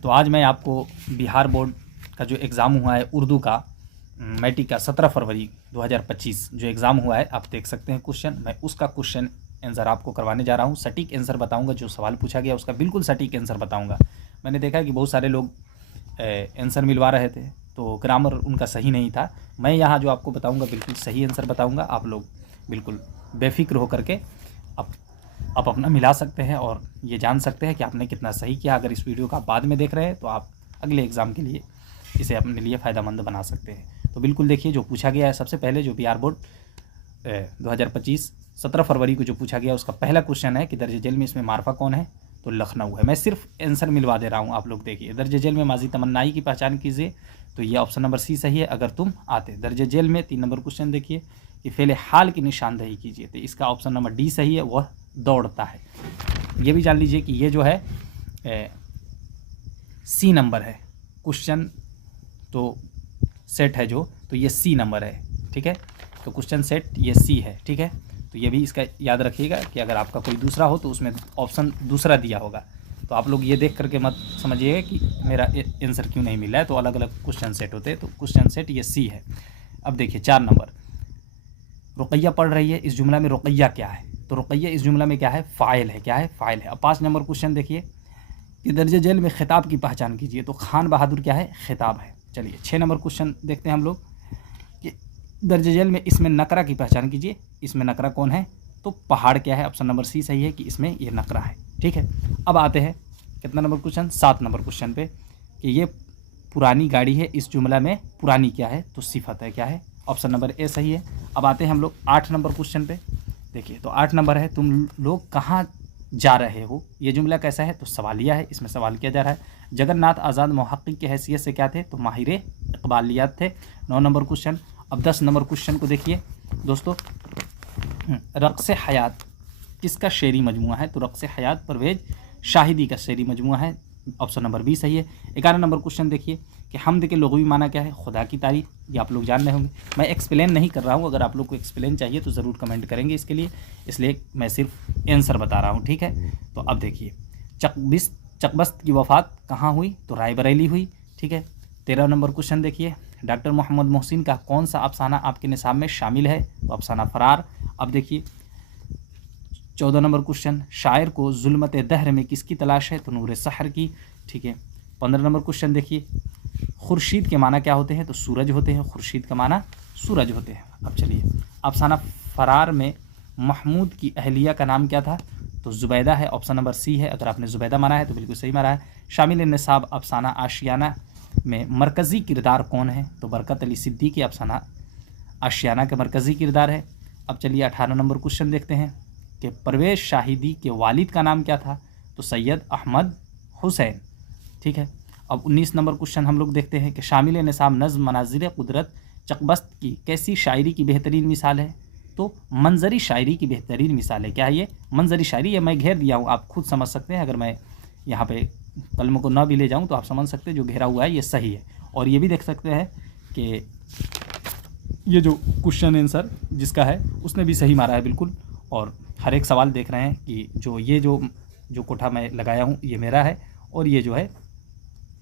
तो आज मैं आपको बिहार बोर्ड का जो एग्ज़ाम हुआ है उर्दू का मैट्रिक का 17 फरवरी 2025 जो एग्ज़ाम हुआ है, आप देख सकते हैं क्वेश्चन। मैं उसका क्वेश्चन आंसर आपको करवाने जा रहा हूँ। सटीक आंसर बताऊँगा, जो सवाल पूछा गया उसका बिल्कुल सटीक आंसर बताऊँगा। मैंने देखा कि बहुत सारे लोग आंसर मिलवा रहे थे, तो ग्रामर उनका सही नहीं था। मैं यहाँ जो आपको बताऊँगा बिल्कुल सही आंसर बताऊँगा। आप लोग बिल्कुल बेफिक्र होकर के आप अपना मिला सकते हैं और ये जान सकते हैं कि आपने कितना सही किया। अगर इस वीडियो को आप बाद में देख रहे हैं तो आप अगले एग्ज़ाम के लिए इसे अपने लिए फ़ायदेमंद बना सकते हैं। तो बिल्कुल देखिए जो पूछा गया है। सबसे पहले जो बिहार बोर्ड 2025 17 फरवरी को जो पूछा गया उसका पहला क्वेश्चन है कि दर्ज जेल में इसमें मारफा कौन है, तो लखनऊ है। मैं सिर्फ आंसर मिलवा दे रहा हूँ, आप लोग देखिए। दर्ज जेल में माजी तमन्नाई की पहचान कीजिए, तो ये ऑप्शन नंबर सी सही है। अगर तुम आते। दर्ज जेल में 3 नंबर क्वेश्चन देखिए कि फेले हाल की निशानदेही कीजिए, तो इसका ऑप्शन नंबर डी सही है, वह दौड़ता है। ये भी जान लीजिए कि ये जो है सी नंबर है क्वेश्चन, तो सेट है जो, तो ये सी नंबर है, ठीक है। तो क्वेश्चन सेट ये सी है, ठीक है। तो ये भी इसका याद रखिएगा कि अगर आपका कोई दूसरा हो तो उसमें ऑप्शन दूसरा दिया होगा। तो आप लोग ये देख करके मत समझिएगा कि मेरा आंसर क्यों नहीं मिला है, तो अलग अलग क्वेश्चन सेट होते हैं। तो क्वेश्चन सेट ये सी है। अब देखिए 4 नंबर, रुकैया पढ़ रही है, इस जुमला में रुकैया क्या है, तो रुकैया इस जुमला में क्या है, फ़ाइल है। क्या है, फ़ाइल है। अब 5 नंबर क्वेश्चन देखिए कि दर्ज जेल में खिताब की पहचान कीजिए, तो खान बहादुर क्या है, खिताब है। चलिए 6 नंबर क्वेश्चन देखते हैं हम लोग कि दर्ज जेल में इसमें नकरा की पहचान कीजिए, इसमें नकरा कौन है, तो पहाड़ क्या है। ऑप्शन नंबर सी सही है कि इसमें ये नकरा है, ठीक है। अब आते हैं कितना नंबर क्वेश्चन, 7 नंबर क्वेश्चन पे कि ये पुरानी गाड़ी है, इस जुमला में पुरानी क्या है, तो सिफत है। क्या है, ऑप्शन नंबर ए सही है। अब आते हैं हम लोग 8 नंबर क्वेश्चन पे। देखिए तो 8 नंबर है, तुम लोग कहाँ जा रहे हो, ये जुमला कैसा है, तो सवालिया है, इसमें सवाल किया जा रहा है। जगन्नाथ आज़ाद मुहक्किक की हैसियत से क्या थे, तो माहिर इक़बालियात थे। 9 नंबर क्वेश्चन। अब 10 नंबर क्वेश्चन को देखिए दोस्तों, रक़्स हयात किसका शेरी मजमुआ है, तो रक़्स हयात परवेज़ शाहिदी का शेरी मजमुआ है। ऑप्शन नंबर बी सही है। 11 नंबर क्वेश्चन देखिए कि हमद के लुग़वी माना क्या है, खुदा की तारीफ़। ये आप लोग जान रहे होंगे, मैं एक्सप्लेन नहीं कर रहा हूँ। अगर आप लोग को एक्सप्लेन चाहिए तो ज़रूर कमेंट करेंगे इसके लिए, इसलिए मैं सिर्फ आंसर बता रहा हूँ, ठीक है। तो अब देखिए चकबस्त की वफ़ात कहाँ हुई, तो रायबरेली हुई, ठीक है। 13 नंबर क्वेश्चन देखिए, डॉक्टर मोहम्मद मोहसिन का कौन सा अफसाना आपके निसाब में शामिल है, तो अफसाना फ़रार। अब देखिए 14 नंबर क्वेश्चन, शायर को जुल्मत दहर में किसकी तलाश है, तो नूर सहर की, ठीक है। 15 नंबर क्वेश्चन देखिए, खुर्शीद के माना क्या होते हैं, तो सूरज होते हैं। खुर्शीद का माना सूरज होते हैं। अब चलिए अफसाना फ़रार में महमूद की अहलिया का नाम क्या था, तो ज़ुबैदा है। ऑप्शन नंबर सी है। अगर आपने ज़ुबैदा माना है तो बिल्कुल सही माना है। शामिल निसाब अफसाना आशियाना में मरकज़ी किरदार कौन है, तो बरकत अली सिद्दीकी अफसाना आशियाना का मरकज़ी किरदार है। अब चलिए 18 नंबर क्वेश्चन देखते हैं कि परवेज़ शाहिदी के वालिद का नाम क्या था, तो सैयद अहमद हुसैन, ठीक है। अब 19 नंबर क्वेश्चन हम लोग देखते हैं कि शामिल निसाब नज़्म मनाज़िर कुदरत चकबस्त की कैसी शायरी की बेहतरीन मिसाल है, तो मंजरी शायरी की बेहतरीन मिसाल है। क्या है ये, मंजरी शायरी। ये मैं घेर दिया हूँ, आप खुद समझ सकते हैं। अगर मैं यहाँ पे कलम को ना भी ले जाऊँ तो आप समझ सकते हैं, जो घेरा हुआ है ये सही है। और ये भी देख सकते हैं कि ये जो क्वेश्चन आंसर जिसका है उसने भी सही मारा है बिल्कुल। और हर एक सवाल देख रहे हैं कि जो कोठा मैं लगाया हूँ ये मेरा है, और ये जो है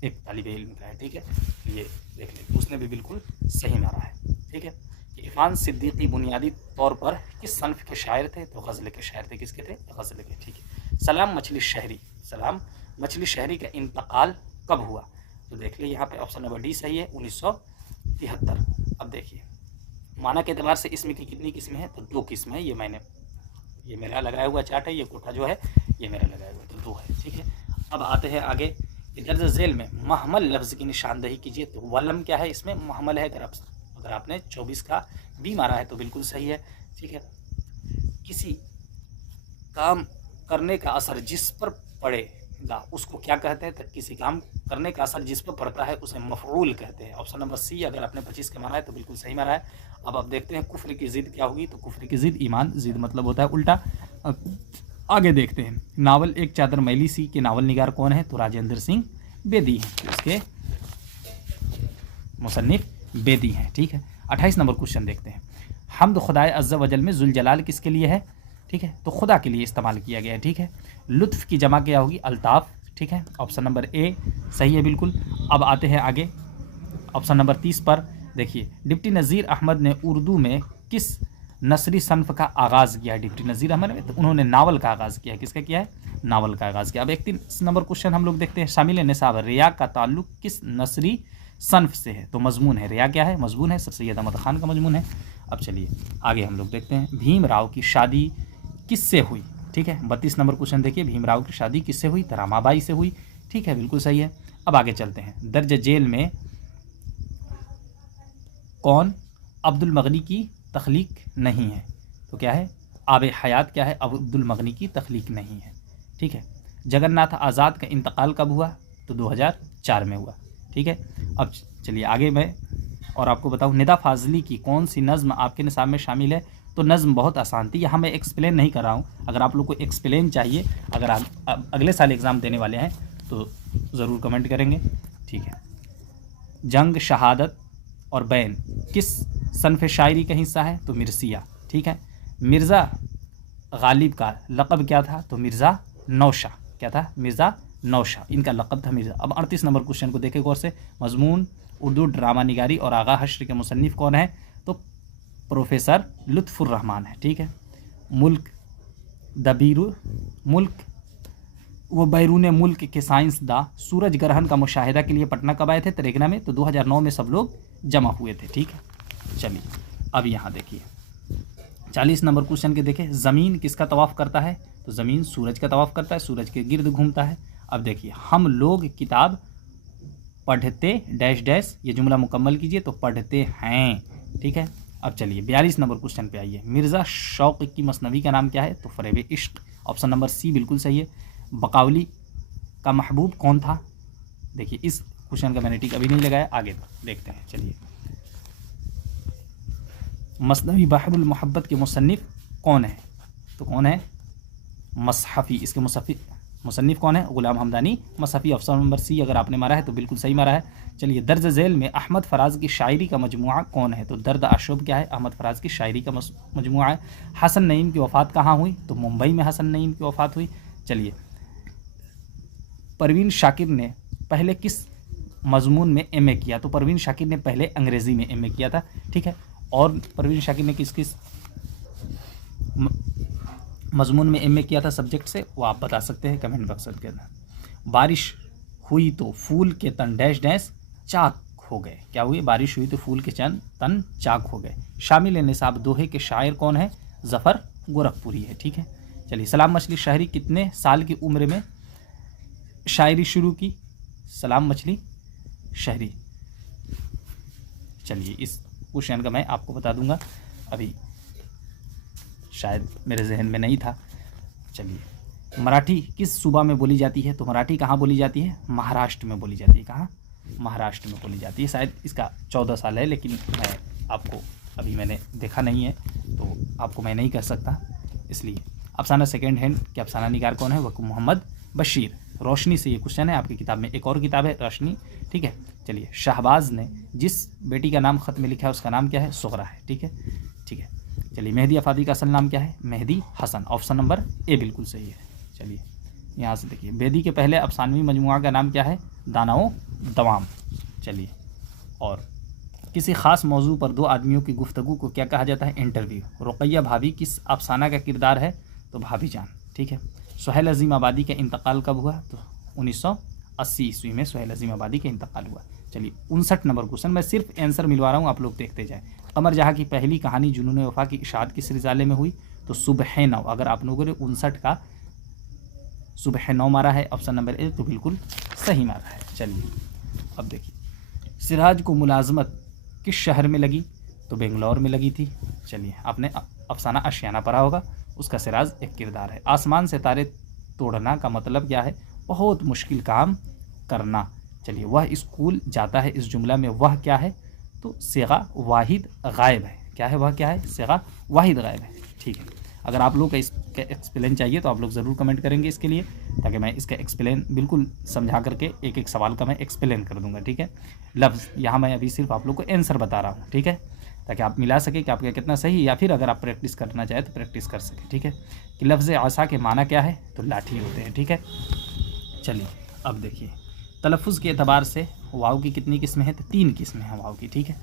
एक तालिब इल्म का है, ठीक है। ये देख लें, उसने भी बिल्कुल सही मारा है, ठीक है। इरफान सिद्दीकी बुनियादी तौर पर किस सनफ़ के शायर थे, तो गज़ल के शायर थे। किसके थे, गज़ल के, ठीक है। सलाम मछली शहरी का इंतकाल कब हुआ, तो देख लीजिए यहाँ पे ऑप्शन नंबर डी सही है, 1973। अब देखिए माना के एतबार से इसमें की कितनी किस्में हैं, तो 2 किस्में हैं। ये मेरा लगाया हुआ चार्ट है, ये कोठा जो है ये मेरा लगाया हुआ, तो 2 है, ठीक है। अब आते हैं आगे, दर्ज झेल में महमल लफ्ज़ की निशानदेही कीजिए, तो वलम क्या है, इसमें महमल है। अगर आपने 24 का बी मारा है तो बिल्कुल सही है, ठीक है। किसी काम करने का असर जिस पर पड़ेगा उसको क्या कहते हैं, तो किसी काम करने का असर जिस पर पड़ता है उसे मफ़ऊल कहते हैं। Option number C. अगर आपने 25 का मारा है तो बिल्कुल सही मारा है। अब आप देखते हैं कुफ्र की ज़िद क्या होगी, तो कुफ्र की ज़िद ईमान, ज़िद मतलब होता है उल्टा। आगे देखते हैं, नावल एक चादर मैली सी के नावल निगार कौन है, तो राजेंद्र सिंह बेदी हैं, तो इसके मुसन्निफ बेदी हैं, ठीक है। 28 नंबर क्वेश्चन देखते हैं, हम्द खुदाए अज़्ज़ा वजल में जुल जलाल किसके लिए है, ठीक है, तो खुदा के लिए इस्तेमाल किया गया है, ठीक है। लुत्फ़ की जमा क्या होगी, अल्ताफ़, ठीक है। ऑप्शन नंबर ए सही है बिल्कुल। अब आते हैं आगे ऑप्शन नंबर 30 पर। देखिए, डिप्टी नज़ीर अहमद ने उर्दू में किस नसरी सन्फ का आगाज़ किया है? डिप्टी नज़ीर अहमद ने, तो उन्होंने नावल का आगाज़ किया है। किसका किया है? नावल का आगाज़ किया। अब 31 नंबर क्वेश्चन हम लोग देखते हैं। शामिल निसाब रिया का ताल्लुक किस नसरी सन्फ से है? तो मजमून है। रिया क्या है? मजमून है। सर सैयद अहमद खान का मजमून है। अब चलिए आगे हम लोग देखते हैं। भीमराव की शादी किससे हुई? ठीक है, 32 नंबर क्वेश्चन देखिए, भीमराव की शादी किससे हुई? तो रमाबाई से हुई। ठीक है, बिल्कुल सही है। अब आगे चलते हैं। दर्ज जेल में कौन अब्दुल मगनी की तख्लीक नहीं है? तो क्या है? आब हयात क्या है? अब्दुल मगनी की तख्लीक नहीं है। ठीक है। जगन्नाथ आज़ाद का इंतकाल कब हुआ? तो 2004 में हुआ। ठीक है। अब चलिए आगे मैं और आपको बताऊं, निदा फाजली की कौन सी नज़्म आपके निसाब में शामिल है? तो नज़्म बहुत आसान थी, यहाँ मैं एक्सप्लेन नहीं कर रहा हूँ। अगर आप लोग को एक्सप्लेन चाहिए, अगर आप अगले साल एग्ज़ाम देने वाले हैं तो ज़रूर कमेंट करेंगे। ठीक है। जंग, शहादत और बैन किस सनफ़ शायरी का हिस्सा है? तो मिर्सिया। ठीक है। मिर्ज़ा गालिब का लक़ब क्या था? तो मिर्ज़ा नौशा। क्या था? मिर्ज़ा नौशा, इनका लक़ब था मिर्ज़ा। अब 38 नंबर क्वेश्चन को देखें गौर से। मजमून उर्दू ड्रामा निगारी और आगा हश्र के मुसन्निफ़ कौन है? तो प्रोफेसर लुत्फ़ुर रहमान है। ठीक है। मुल्क दबीरु मुल्क वो बैरून मुल्क के साइंसदा सूरज ग्रहण का मुशाहिदा के लिए पटना कब आए थे? तेलंगाना में। तो 2009 में सब लोग जमा हुए थे। ठीक है। चलिए अब यहाँ देखिए 40 नंबर क्वेश्चन के देखें। ज़मीन किसका तवाफ़ करता है? तो ज़मीन सूरज का तवाफ़ करता है, सूरज के गिर्द घूमता है। अब देखिए, हम लोग किताब पढ़ते डैश डैश, ये जुमला मुकम्मल कीजिए। तो पढ़ते हैं। ठीक है। अब चलिए 42 नंबर क्वेश्चन पे आइए। मिर्ज़ा शौक़ की मसनवी का नाम क्या है? तो फ़रेब इश्क। ऑप्शन नंबर सी बिल्कुल सही है। बकावली का महबूब कौन था? देखिए इस क्वेश्चन का मैंने टिक अभी नहीं लगाया, आगे देखते हैं। चलिए, मसनवी बहरुल मोहब्बत के मुसन्निफ़ कौन है? तो कौन है? मसहफ़ी। इसके मुसन्निफ़ कौन है? ग़ुलाम हमदानी मसहफ़ी। ऑप्शन नंबर सी अगर आपने मारा है तो बिल्कुल सही मारा है। चलिए, दर्ज झेल में अहमद फराज की शायरी का मजमुआ कौन है? तो दर्द अशुब क्या है? अहमद फराज की शायरी का मजमुआ है। हसन नईम की वफ़ात कहाँ हुई? तो मुंबई में हसन नईम की वफ़ात हुई। चलिए, परवीन शाकिर ने पहले किस मजमून में एमए किया? तो परवीन शाकिर ने पहले अंग्रेज़ी में एमए किया था। ठीक है। और परवीन शाकिर ने किस किस मजमून में एमए किया था सब्जेक्ट से, वो आप बता सकते हैं कमेंट बॉक्स के अंदर। बारिश हुई तो फूल के तन डैश डैश चाक हो गए। क्या हुई? बारिश हुई तो फूल के तन चाक हो गए। शामिल निसाब दोहे के शायर कौन है? ज़फ़र गोरखपुरी है। ठीक है। चलिए, सलाम मछली शायरी कितने साल की उम्र में शायरी शुरू की? सलाम मछली शायरी, चलिए इस क्वेश्चन का मैं आपको बता दूंगा, अभी शायद मेरे जहन में नहीं था। चलिए, मराठी किस सूबा में बोली जाती है? तो मराठी कहाँ बोली जाती है? महाराष्ट्र में बोली जाती है। कहाँ? महाराष्ट्र में बोली जाती है। शायद इसका 14 साल है, लेकिन मैं आपको अभी मैंने देखा नहीं है तो आपको मैं नहीं कह सकता, इसलिए। अफसाना सेकेंड हैंड के अफसाना निगार कौन है? वह मोहम्मद बशीर। रोशनी से ये क्वेश्चन है आपकी किताब में, एक और किताब है रोशनी। ठीक है। चलिए, शहबाज ने जिस बेटी का नाम ख़त में लिखा है उसका नाम क्या है? सुगरा है। ठीक है। ठीक है। चलिए, मेहदी अफादी का असल नाम क्या है? Mehdi Hasan. Option number A बिल्कुल सही है। चलिए यहाँ से देखिए, बेदी के पहले अफसानवी मजमुआ का नाम क्या है? दानाओ दवाम। चलिए, और किसी ख़ास मौजू पर दो आदमियों की गुफ्तगू को क्या कहा जाता है? इंटरव्यू। रुकैया भाभी किस अफसाना का किरदार है? तो भाभी जान। ठीक है। सुहेल अज़ीम आबादी का इंतकाल कब हुआ? तो 1980 ईस्वी में सुहेल अज़ीम आबादी का इंतकाल हुआ। चलिए, 59 नंबर क्वेश्चन, मैं सिर्फ आंसर मिलवा रहा हूँ, आप लोग देखते जाएँ। कमर जहाँ की पहली कहानी जुनून वफ़ा की इशाअत किस रिसाले में हुई? तो सुबह नौ। अगर आप लोगों ने 59 का सुबह नौ मारा है ऑप्शन नंबर ए, तो बिल्कुल सही मारा है। चलिए अब देखिए, सिराज को मुलाजमत किस शहर में लगी? तो बेंगलोर में लगी थी। चलिए, आपने अफसाना आशियाना पढ़ा होगा, उसका सिराज एक किरदार है। आसमान से तारे तोड़ना का मतलब क्या है? बहुत मुश्किल काम करना। चलिए, वह स्कूल जाता है, इस जुमला में वह क्या है? तो सिगा वाहिद गायब है। क्या है? वह क्या है? सिगा वाहिद गायब है। ठीक है। अगर आप लोग का इसका एक्सप्लेन चाहिए तो आप लोग ज़रूर कमेंट करेंगे इसके लिए, ताकि मैं इसका एक्सप्लेन बिल्कुल समझा करके एक एक सवाल का मैं एक्सप्लेन कर दूंगा। ठीक है। लफ्ज़ यहाँ मैं अभी सिर्फ आप लोग को आंसर बता रहा हूँ। ठीक है, ताकि आप मिला सके कि आपका कितना सही, या फिर अगर आप प्रैक्टिस करना चाहें तो प्रैक्टिस कर सकें। ठीक है, कि लफ्ज़ आसा के माना क्या है? तो लाठी होते हैं। ठीक है। चलिए अब देखिए, तलफ़ुज़ के एतबार से वाव की कितनी किस्में हैं? तो 3 किस्में हैं वाव की, ठीक है।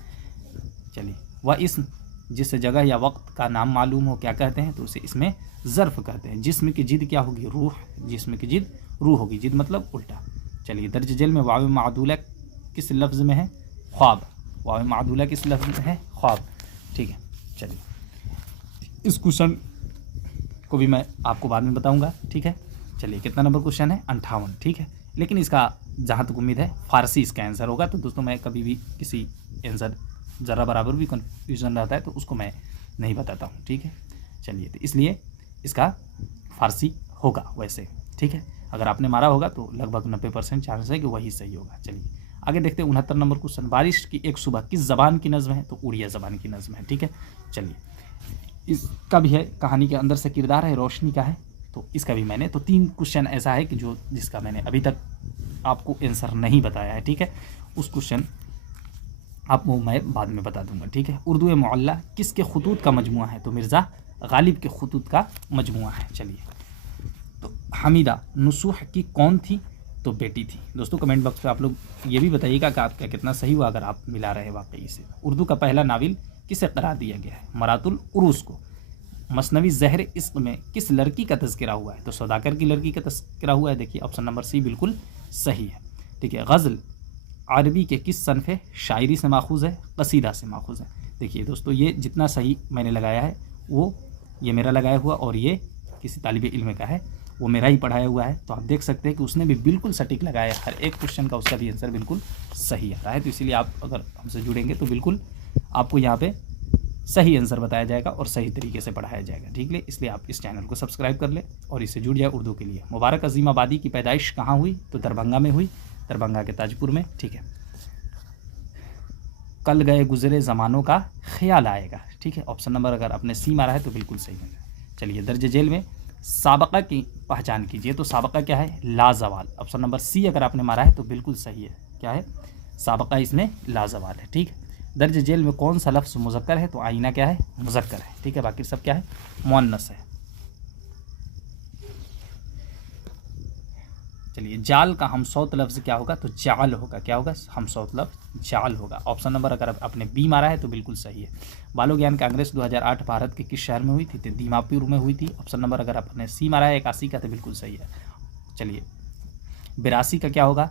चलिए, वह इस्म जिस जगह या वक्त का नाम मालूम हो क्या कहते हैं? तो उसे इसमें ज़र्फ़ कहते हैं। जिस्म की जिद क्या होगी? रूह। जिस्म की जिद रूह होगी, जिद मतलब उल्टा। चलिए, दर्ज झेल में वाव मादूला किस लफ्ज़ में है? ख्वाब। वाव मादूला किस लफ्ज़ में है? ख्वाब, ठीक है। चलिए, इस क्वेश्चन को भी मैं आपको बाद में बताऊंगा, ठीक है। चलिए, कितना नंबर क्वेश्चन है? 58, ठीक है। लेकिन इसका जहाँ तक उम्मीद है फारसी इसका आंसर होगा। तो दोस्तों, मैं कभी भी किसी आंसर ज़रा बराबर भी कन्फ्यूज़न रहता है तो उसको मैं नहीं बताता हूँ, ठीक है। चलिए, तो इसलिए इसका फारसी होगा वैसे, ठीक है। अगर आपने मारा होगा तो लगभग 90% चांस है कि वही सही होगा। चलिए, आगे देखते हैं 69 नंबर क्वेश्चन। बारिश की एक सुबह किस ज़बान की नज़्म है? तो उड़िया ज़बान की नज़्म है, ठीक है। चलिए, इसका भी है, कहानी के अंदर से किरदार है, रोशनी का है। तो इसका भी मैंने 3 क्वेश्चन ऐसा है कि जिसका मैंने अभी तक आपको आंसर नहीं बताया है, ठीक है। उस क्वेश्चन आपको मैं बाद में बता दूंगा, ठीक है। उर्दू मुअल्ला किसके खुतूत का मजमुआ है? तो मिर्ज़ा गालिब के खुतूत का मजमुआ है। चलिए, तो हमीदा नुसूह की कौन थी? तो बेटी थी। दोस्तों, कमेंट बॉक्स पे आप लोग ये भी बताइएगा कि आपका कितना सही हुआ अगर आप मिला रहे वाकई से। उर्दू का पहला नावल किसे करार दिया गया है? मरातुल उरूस को। मसनवी ज़हर इश्क में किस लड़की का तज़किरा हुआ है? तो सौदागर की लड़की का तज़किरा हुआ है। देखिए, ऑप्शन नंबर सी बिल्कुल सही है, ठीक है। गज़ल अरबी के किस सनफ़ शायरी से माखूज़ है? कसीदा से माखूज़ है। देखिए दोस्तों, ये जितना सही मैंने लगाया है वो ये मेरा लगाया हुआ और ये किसी तालिब इल्म का है, वो मेरा ही पढ़ाया हुआ है। तो आप देख सकते हैं कि उसने भी बिल्कुल सटीक लगाया है। हर एक क्वेश्चन का उसका भी आंसर बिल्कुल सही आ रहा है। तो इसीलिए आप अगर हमसे जुड़ेंगे तो बिल्कुल आपको यहाँ पे सही आंसर बताया जाएगा और सही तरीके से पढ़ाया जाएगा, ठीक है। इसलिए आप इस चैनल को सब्सक्राइब कर लें और इससे जुड़ जाए उर्दू के लिए। मुबारक अजीम आबादी की पैदाइश कहाँ हुई? तो दरभंगा में हुई, दरभंगा के ताजपुर में, ठीक है। कल गए गुजरे ज़मानों का ख्याल आएगा, ठीक है। ऑप्शन नंबर अगर आपने सी मारा है तो बिल्कुल सही है। चलिए, दर्ज झेल में साबका की पहचान कीजिए। तो साबका क्या है? लाजवाल। ऑप्शन नंबर सी अगर आपने मारा है तो बिल्कुल सही है। क्या है? साबका इसमें लाजवाल है, ठीक है। दर्ज झेल में कौन सा लफ्ज़ मुज़क्कर है? तो आईना क्या है? मुज़क्कर है, ठीक है। बाकी सब क्या है? मुअन्नस है। चलिए, जाल का हमसौत लफ्ज़ क्या होगा? तो जाल होगा। क्या होगा? हमसौत लफ्ज़ जाल होगा। ऑप्शन नंबर अगर आपने बी मारा है तो बिल्कुल सही है। बालो ज्ञान कांग्रेस 2008 भारत के किस शहर में हुई थी? तो दीमापुर में हुई थी। ऑप्शन नंबर अगर आपने सी मारा है 81 का तो बिल्कुल सही है। चलिए, 82 का क्या होगा?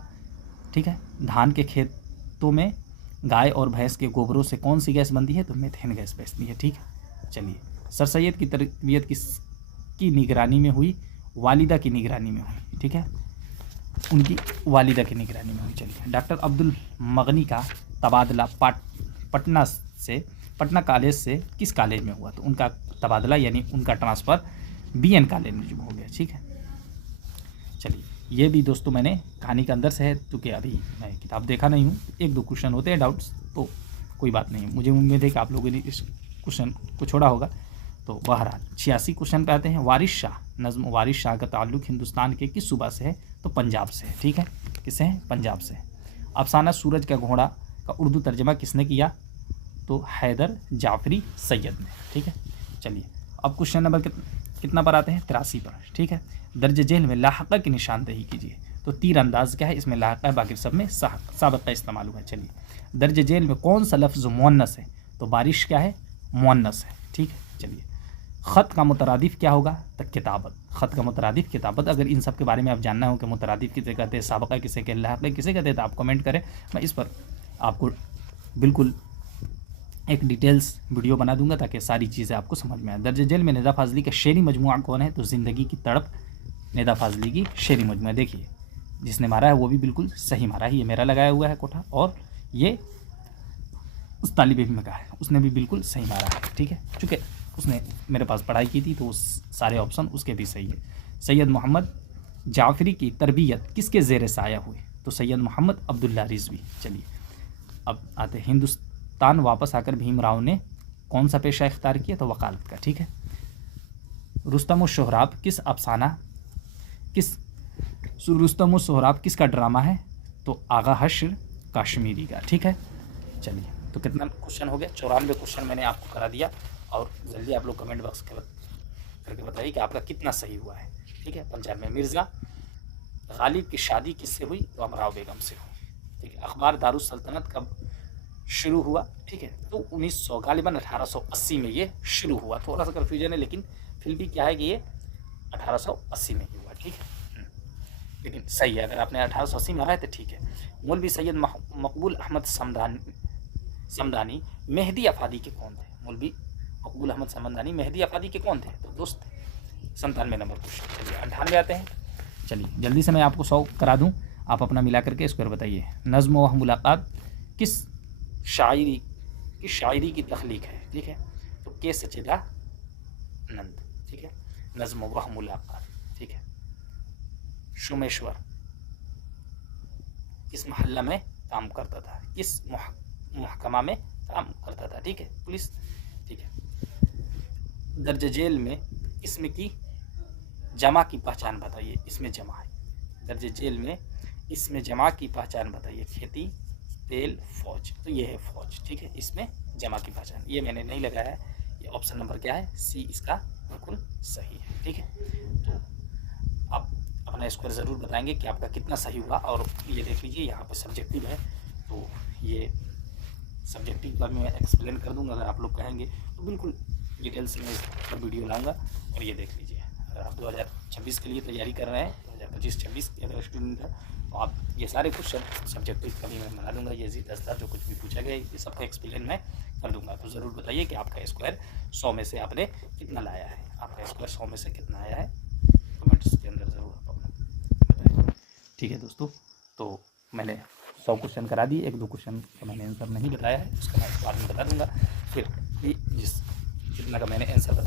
ठीक है, धान के खेतों में गाय और भैंस के गोबरों से कौन सी गैस बनती है? तो मीथेन गैस बनती है, ठीक है। चलिए, सर सैयद की तरबियत किसकी निगरानी में हुई? वालिदा की निगरानी में हुई, ठीक है। उनकी वालिदा की निगरानी में हुई। चलिए, डॉक्टर अब्दुल मगनी का तबादला पटना कॉलेज से किस कॉलेज में हुआ? तो उनका तबादला यानी उनका ट्रांसफ़र BN कॉलेज में हो गया, ठीक है। चलिए, ये भी दोस्तों मैंने कहानी के अंदर से है, क्योंकि अभी मैं किताब देखा नहीं हूँ। 1-2 क्वेश्चन होते हैं डाउट्स, तो कोई बात नहीं। मुझे उम्मीद है कि आप लोगों ने इस क्वेश्चन को छोड़ा होगा। तो बहरहाल 86 क्वेश्चन पे आते हैं। वारिस शाह, नज़्म वारिस शाह का ताल्लुक़ हिंदुस्तान के किस सूबा से है? तो पंजाब से है, ठीक है। किससे है? पंजाब से। अफसाना सूरज का घोड़ा का उर्दू तर्जमा किसने किया? तो हैदर जाफरी सैयद ने, ठीक है। चलिए, अब क्वेश्चन नंबर कितना पर आते हैं? 83 पर, ठीक है। दर्ज झेल में लाहक़ा की निशानदेही कीजिए। तो तीर अंदाज क्या है? इसमें लाहक़ा है, बाकी सब में साबक़ा इस्तेमाल हुआ है। चलिए, दर्ज झेल में कौन सा लफ्ज़ मुअन्नस है? तो बारिश क्या है? मुअन्नस है, ठीक है। चलिए, ख़त का मुतरादिफ क्या होगा? तो किताबत। ख़त का मुतरादिफ किताबत। अगर इन सब के बारे में आप जानना हो कि मुतरादिफ किसे कहते हैं, साबक़ा किसे कहते हैं, लाहक़ा किसे कहते हैं, तो आप कमेंट करें। मैं इस पर आपको बिल्कुल एक डिटेल्स वीडियो बना दूंगा ताकि सारी चीज़ें आपको समझ में आए। दर्ज झेल में निदा फ़ाज़ली का शेरी मजमुआ कौन है? तो ज़िंदगी की तड़प निदा फ़ाज़ली की शेरी मजमुआ। देखिए, जिसने मारा है वो भी बिल्कुल सही मारा है। ये मेरा लगाया हुआ है कोठा, और ये उस तालिब इल्म का है, उसने भी बिल्कुल सही मारा है, ठीक है। चूँकि उसने मेरे पास पढ़ाई की थी तो उस सारे ऑप्शन उसके भी सही है। सैयद मोहम्मद जाफरी की तरबियत किसके ज़ेर साया हुई? तो सैयद मोहम्मद अब्दुल्ला रिजवी। चलिए, अब आते हैं हिंदुस्तान वापस आकर भीमराव ने कौन सा पेशा इख्तियार किया? तो वकालत का, ठीक है। रुस्तम और सोहराब किस अफसाना रुस्तम और सोहराब किसका ड्रामा है? तो आगा हश्र कश्मीरी का, ठीक है। चलिए, तो कितना क्वेश्चन हो गया? 94 क्वेश्चन मैंने आपको करा दिया, और जल्दी आप लोग कमेंट बॉक्स करके बताइए कि आपका कितना सही हुआ है, ठीक है। पंजाब में मिर्ज़ा गालिब की शादी किससे हुई? तो अमराव बेगम से हुई, ठीक है। अखबार दारुस सल्तनत कब शुरू हुआ? ठीक है, तो 1900 गालिबन 1880 में ये शुरू हुआ। थोड़ा सा कन्फ्यूजन है, लेकिन फिर भी क्या है कि ये 1880 में ही हुआ, ठीक है। लेकिन सही है, अगर आपने 1880 में आया तो ठीक है। मौलवी सैयद मकबूल अहमद समदानी मेहदी अफादी के कौन थे? मौलवी मकबूल अहमद समदानी मेहदी अफादी के कौन थे? तो दोस्त 97 नंबर क्वेश्चन। चलिए 98 आते हैं। चलिए जल्दी से मैं आपको 100 करा दूं, आप अपना मिला करके स्क्वायर बताइए। नज़्म व मुलाकात किस शायरी की तख्लीक है? ठीक है, तो के सच्चिदानंद, ठीक है। नज़्म व मुलाकात, ठीक है। सोमेश्वर किस महल्ला में काम करता था? किस महकमा में काम करता था? ठीक है, पुलिस, ठीक है। दर्ज जेल में इसमें की जमा की पहचान बताइए। इसमें जमा है, दर्ज जेल में इसमें जमा की पहचान बताइए। खेती, तेल, फौज, तो ये है फौज, ठीक है। इसमें जमा की पहचान ये मैंने नहीं लगाया है, ये ऑप्शन नंबर क्या है? सी इसका बिल्कुल सही है, ठीक है। तो आप अपना स्कोर ज़रूर बताएंगे कि आपका कितना सही हुआ। और ये देख लीजिए यहाँ पे सब्जेक्टिव है, तो ये सब्जेक्टिव का मैं एक्सप्लेन कर दूंगा। अगर आप लोग कहेंगे तो बिल्कुल डिटेल्स में इसका वीडियो लाऊंगा। और ये देख लीजिए, अगर आप 2026 के लिए तैयारी कर रहे हैं, 2025-26 के अगर स्टूडेंट हैं, तो आप ये सारे क्वेश्चन सब्जेक्टिव का भी मैं बना दूंगा। ये 10 जो कुछ भी पूछा गया ये सबका एक्सप्लेन मैं कर दूंगा। तो ज़रूर बताइए कि आपका स्क्वायर 100 में से आपने कितना लाया है। आपका स्क्वायर 100 में से कितना आया है, कमेंट्स के अंदर ज़रूर आप बताएं, ठीक है दोस्तों। तो मैंने 100 क्वेश्चन करा दिए, 1-2 क्वेश्चन का मैंने आंसर नहीं बताया है, उसका मैं बाद में बता दूंगा। फिर भी जितना का मैंने आंसर